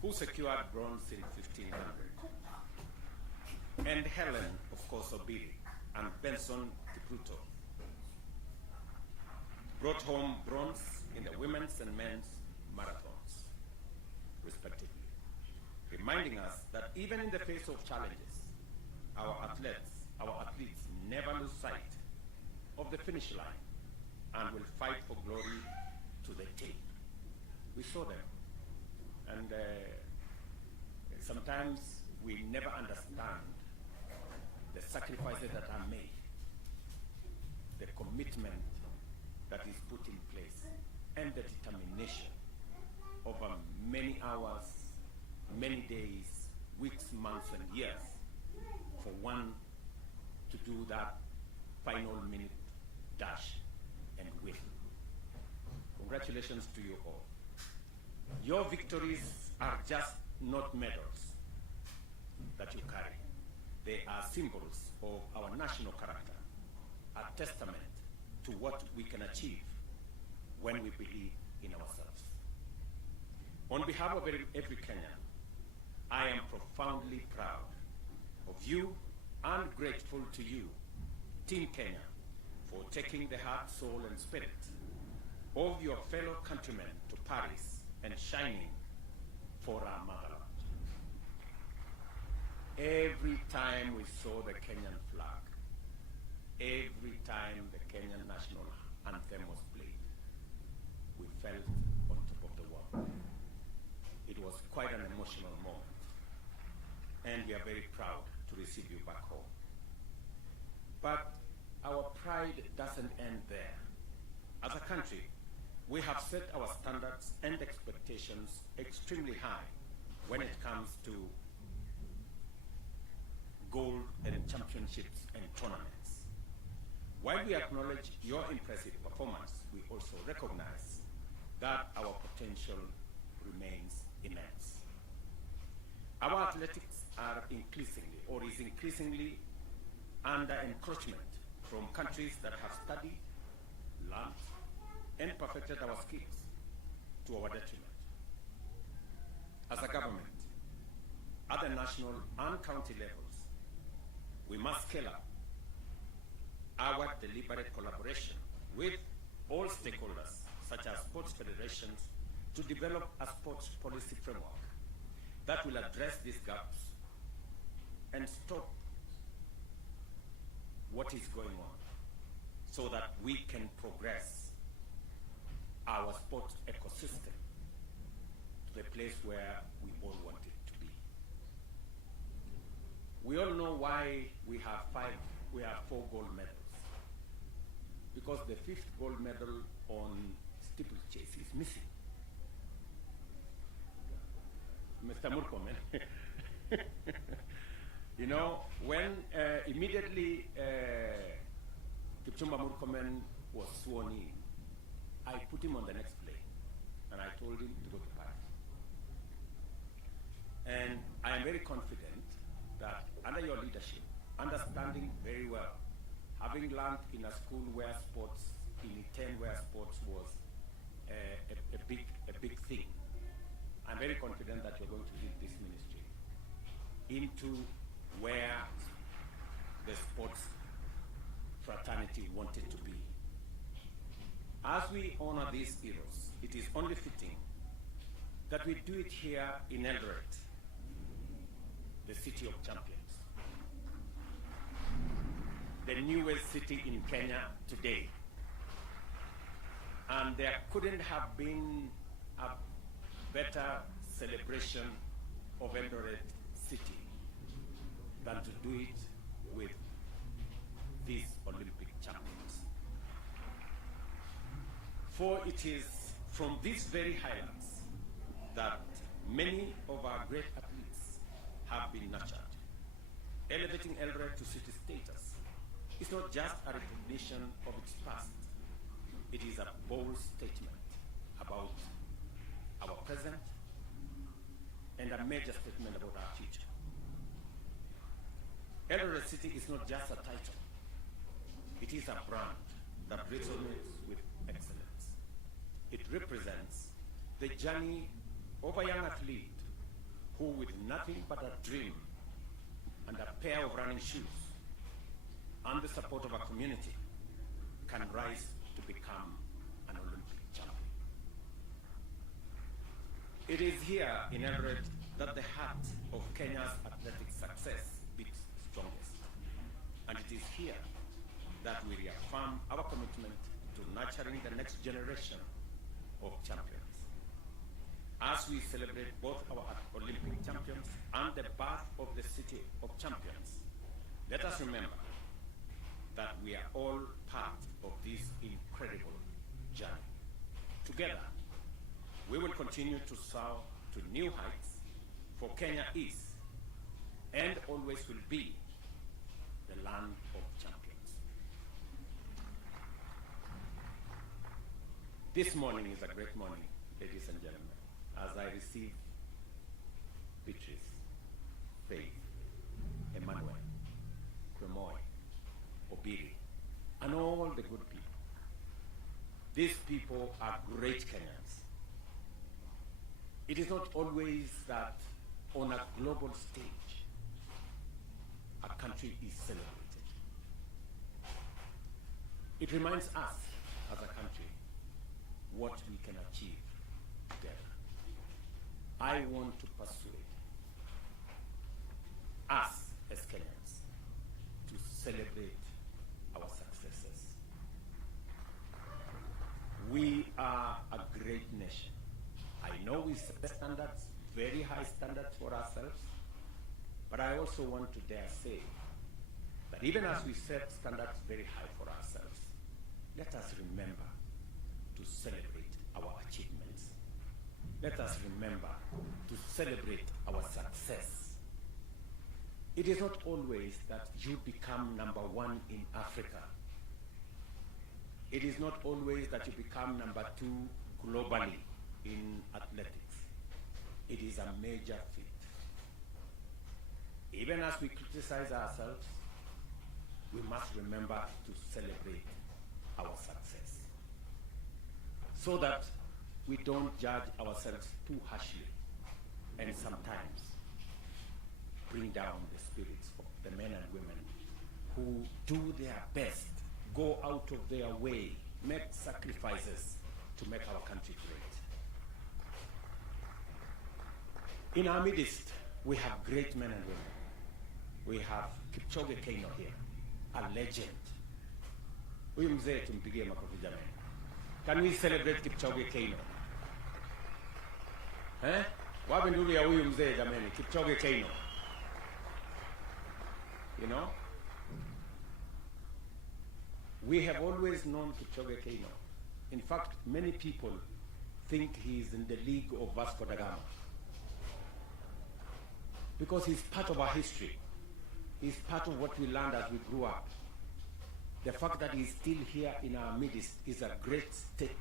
who secured bronze in 1,500. And Helen, of course, Obiri, and Benson Kipruto brought home bronze in the women's and men's marathons, respectively, reminding us that even in the face of challenges, our athletes never lose sight of the finish line and will fight for glory to the tape. We saw them, and sometimes we never understand the sacrifices that are made, the commitment that is put in place, and the determination over many hours, many days, weeks, months, and years for one to do that final minute dash and win. Congratulations to you all. Your victories are just not medals that you carry. They are symbols of our national character, a testament to what we can achieve when we believe in ourselves. On behalf of every Kenyan, I am profoundly proud of you and grateful to you, Team Kenya, for taking the heart, soul, and spirit of your fellow countrymen to Paris and shining for our motherland. Every time we saw the Kenyan flag, every time the Kenyan national anthem was played, we felt on top of the world. It was quite an emotional moment, and we are very proud to receive you back home. But our pride doesn't end there. As a country, we have set our standards and expectations extremely high when it comes to gold and championships and tournaments. While we acknowledge your impressive performance, we also recognize that our potential remains immense. Our athletics are increasingly under encroachment from countries that have studied, learned, and perfected our skills to our detriment. As a government, at the national and county levels, we must scale up our deliberate collaboration with all stakeholders, such as sports federations, to develop a sports policy framework that will address these gaps and stop what is going on so that we can progress our sports ecosystem to the place where we all want it to be. We all know why we have 4 gold medals. Because the 5th gold medal on steeplechase is missing. Mr. Murkomen. You know, when immediately Kipchumba Murkomen was sworn in, I put him on the next plane and I told him to go to Paris. And I am very confident that under your leadership, understanding very well, having learned in a school where sports, in Iten where sports was a big thing, I'm very confident that you're going to lead this ministry into where the sports fraternity wanted to be. As we honor these heroes, it is only fitting that we do it here in Eldoret, the city of champions. The newest city in Kenya today. And there couldn't have been a better celebration of Eldoret City than to do it with these Olympic champions. For it is from these very highlands that many of our great athletes have been nurtured. Elevating Eldoret to city status is not just a recognition of its past. It is a bold statement about our present and a major statement about our future. Eldoret City is not just a title. It is a brand that resonates with excellence. It represents the journey of a young athlete who, with nothing but a dream and a pair of running shoes and the support of a community, can rise to become an Olympic champion. It is here in Eldoret that the heart of Kenya's athletic success beats strongest. And it is here that we reaffirm our commitment to nurturing the next generation of champions. As we celebrate both our Olympic champions and the birth of the city of champions, let us remember that we are all part of this incredible journey. Together, we will continue to soar to new heights, for Kenya is and always will be the land of champions. This morning is a great morning, ladies and gentlemen, as I receive Beatrice, Faith, Emmanuel, Kremoy, Obiri, and all the good people. These people are great Kenyans. It is not always that on a global stage, a country is celebrated. It reminds us as a country what we can achieve together. I want to persuade us as Kenyans to celebrate our successes. We are a great nation. I know we set standards, very high standards for ourselves, but I also want to dare say that even as we set standards very high for ourselves, let us remember to celebrate our achievements. let us remember to celebrate our success. It is not always that you become number one in Africa. It is not always that you become number two globally in athletics. It is a major feat. Even as we criticize ourselves, we must remember to celebrate our success so that we don't judge ourselves too harshly and sometimes bring down the spirits of the men and women who do their best, go out of their way, make sacrifices to make our country great. In our midst, we have great men and women. We have Kipchoge Keino here, a legend. Huyu mzee tumpigie makofi jamani. Can we celebrate Kipchoge Keino? Wapi ndugu ya huyu mzee jamani, Kipchoge Keino? You know? We have always known Kipchoge Keino. In fact, many people think he is in the league of Vasco da Gama because he's part of our history. He's part of what we learned as we grew up. The fact that he's still here in our midst is a great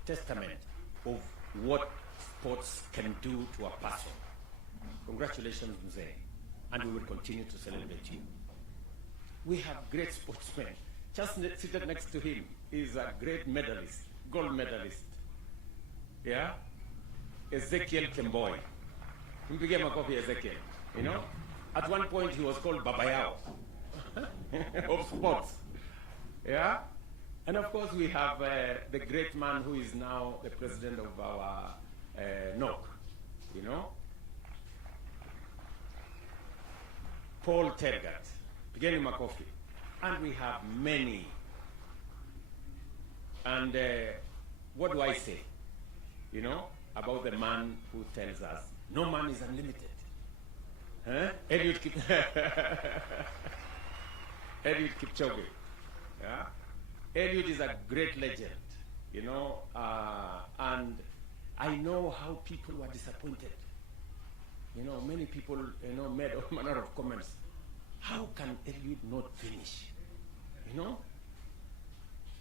testament of what sports can do to a person. Congratulations, Mzee, and we will continue to celebrate you. We have great sportsmen. Just seated next to him is a great medalist, gold medalist. Yeah? Ezekiel Kemboy. Mpigie makofi Ezekiel. You know? At one point he was called Babayao of sports. Yeah? And of course we have the great man who is now the president of our NOC. You know? Paul Tergat. Pigeni makofi. And we have many. And what do I say? You know, about the man who tells us, no man is unlimited. Eliud Kipchoge. Yeah? Eliud is a great legend, you know, and I know how people were disappointed. You know, many people, you know, made all manner of comments. How can Eliud not finish? You know?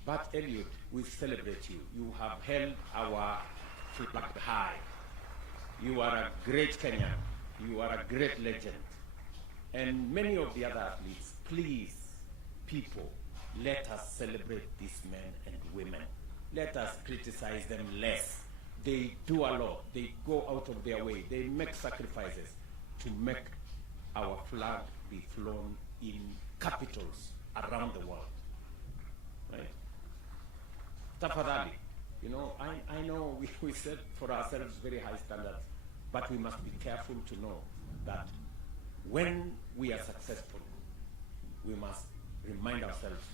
But Eliud, we celebrate you. You have held our flag high. You are a great Kenyan. You are a great legend. And many of the other athletes, please, people, let us celebrate these men and women. Let us criticize them less. They do a lot. They go out of their way. They make sacrifices to make our flag be flown in capitals around the world. Right? Tafadhali, you know, I know we set for ourselves very high standards, but we must be careful to know that when we are successful, we must remind ourselves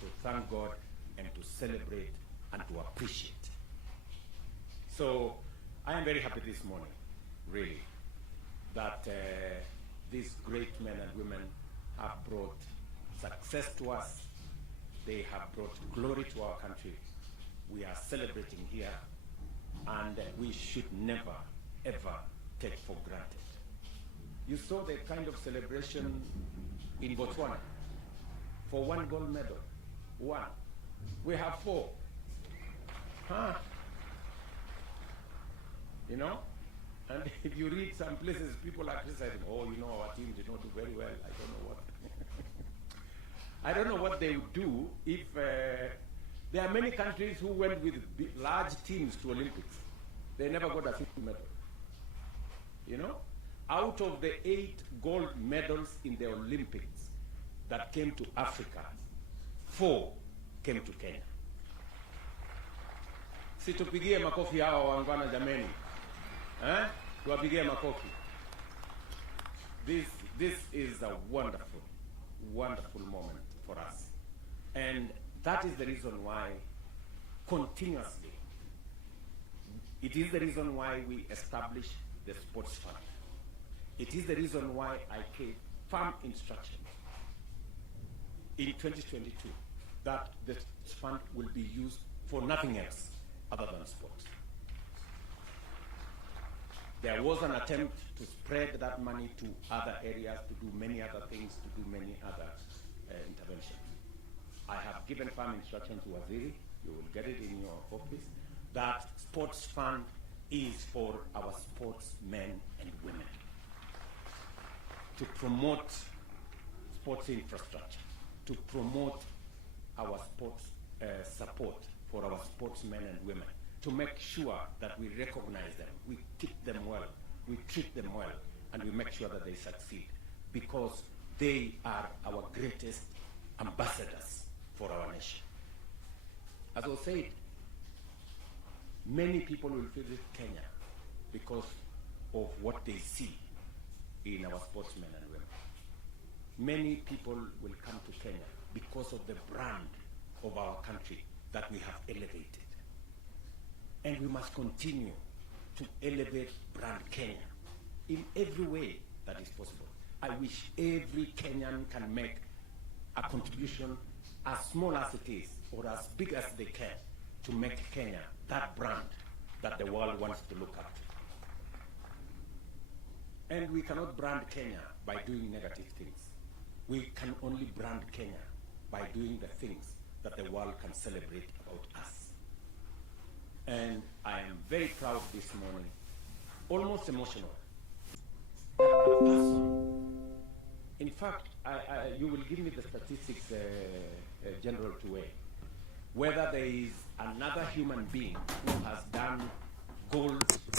to thank God and to celebrate and to appreciate. So I am very happy this morning, really, that these great men and women have brought success to us. They have brought glory to our country. We are celebrating here, and we should never, ever take for granted. You saw the kind of celebration in Botswana for one gold medal. One. We have 4. You know? And if you read some places, people are criticizing, oh, you know, our team did not do very well. I don't know what. I don't know what they would do if there are many countries who went with large teams to Olympics. They never got a silver medal. You know? Out of the 8 gold medals in the Olympics that came to Africa, 4 came to Kenya. Situpigie makofi hawa wangwana jameni. Tuwapigie makofi. This is a wonderful, wonderful moment for us. And that is the reason why continuously, it is the reason why we established the sports fund. It is the reason why I gave firm instructions in 2022 that the fund will be used for nothing else other than sports. There was an attempt to spread that money to other areas, to do many other things, to do many other interventions. I have given firm instructions to Waziri, you will get it in your office, that sports fund is for our sportsmen and women to promote sports infrastructure, to promote our sports support for our sportsmen and women, to make sure that we recognize them, we keep them well, we treat them well, and we make sure that they succeed, because they are our greatest ambassadors for our nation. As I said, many people will visit Kenya because of what they see in our sportsmen and women. Many people will come to Kenya because of the brand of our country that we have elevated. And we must continue to elevate brand Kenya in every way that is possible. I wish every Kenyan can make a contribution, as small as it is, or as big as they can, to make Kenya that brand that the world wants to look at. And we cannot brand Kenya by doing negative things. We can only brand Kenya by doing the things that the world can celebrate about us. And I am very proud this morning, almost emotional. A person, in fact, you will give me the statistics, General Tuwe, whether there is another human being who has done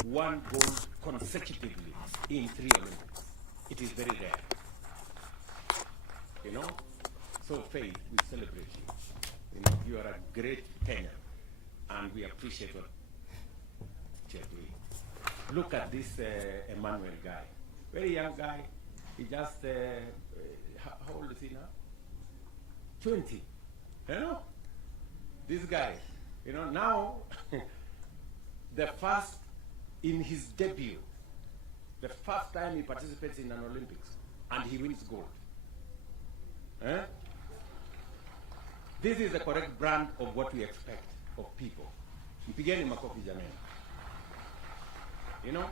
one gold consecutively in 3 Olympics. It is very rare. You know? So Faith, we celebrate you. You know, you are a great Kenyan, and we appreciate what you're doing. Look at this Emmanuel guy. Very young guy. He just, how old is he now? 20. You know? This guy, you know, now, the first, in his debut, the first time he participates in an Olympics, and he wins gold. Eh? This is the correct brand of what we expect of people. Mpigeni makofi jamani. You know,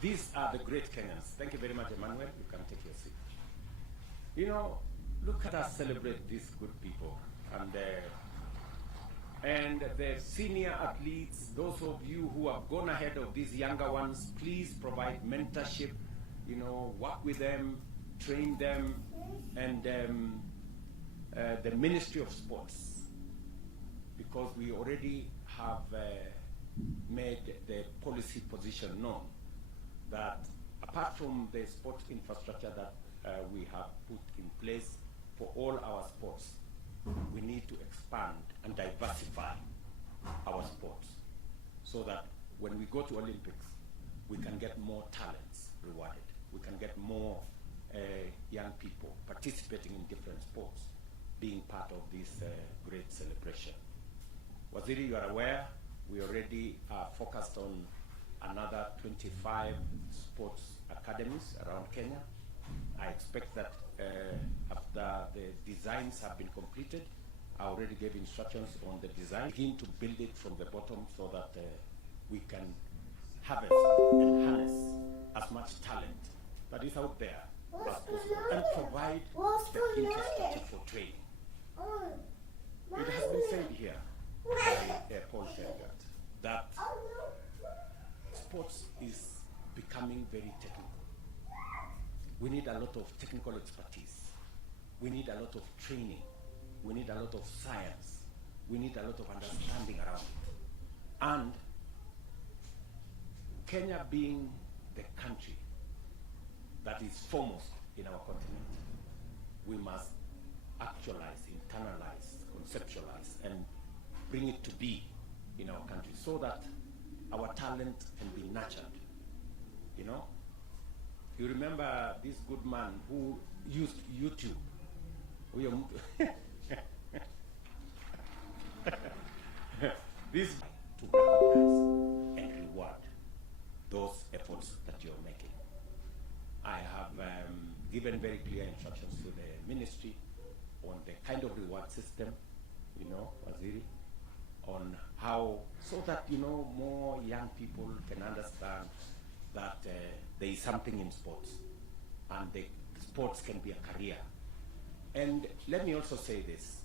these are the great Kenyans. Thank you very much, Emmanuel. You can take your seat. You know, look at us celebrate these good people. And the senior athletes, those of you who have gone ahead of these younger ones, please provide mentorship, you know, work with them, train them, and the Ministry of Sports, because we already have made the policy position known that apart from the sports infrastructure that we have put in place for all our sports, we need to expand and diversify our sports so that when we go to Olympics, we can get more talents rewarded. We can get more young people participating in different sports, being part of this great celebration. Waziri, you are aware, we already are focused on another 25 sports academies around Kenya. I expect that after the designs have been completed, I already gave instructions on the design, begin to build it from the bottom so that we can harvest and harness as much talent that is out there as possible and provide the infrastructure for training. It has been said here by Paul Tergat that sports is becoming very technical. We need a lot of technical expertise. We need a lot of training. We need a lot of science. We need a lot of understanding around it. And Kenya being the country that is foremost in our continent, we must actualize, internalize, conceptualize, and bring it to be in our country so that our talent can be nurtured. You know? You remember this good man who used YouTube. This to recognize and reward those efforts that you're making. I have given very clear instructions to the ministry on the kind of reward system, you know, Waziri, on how, so that, you know, more young people can understand that there is something in sports, and sports can be a career. And let me also say this.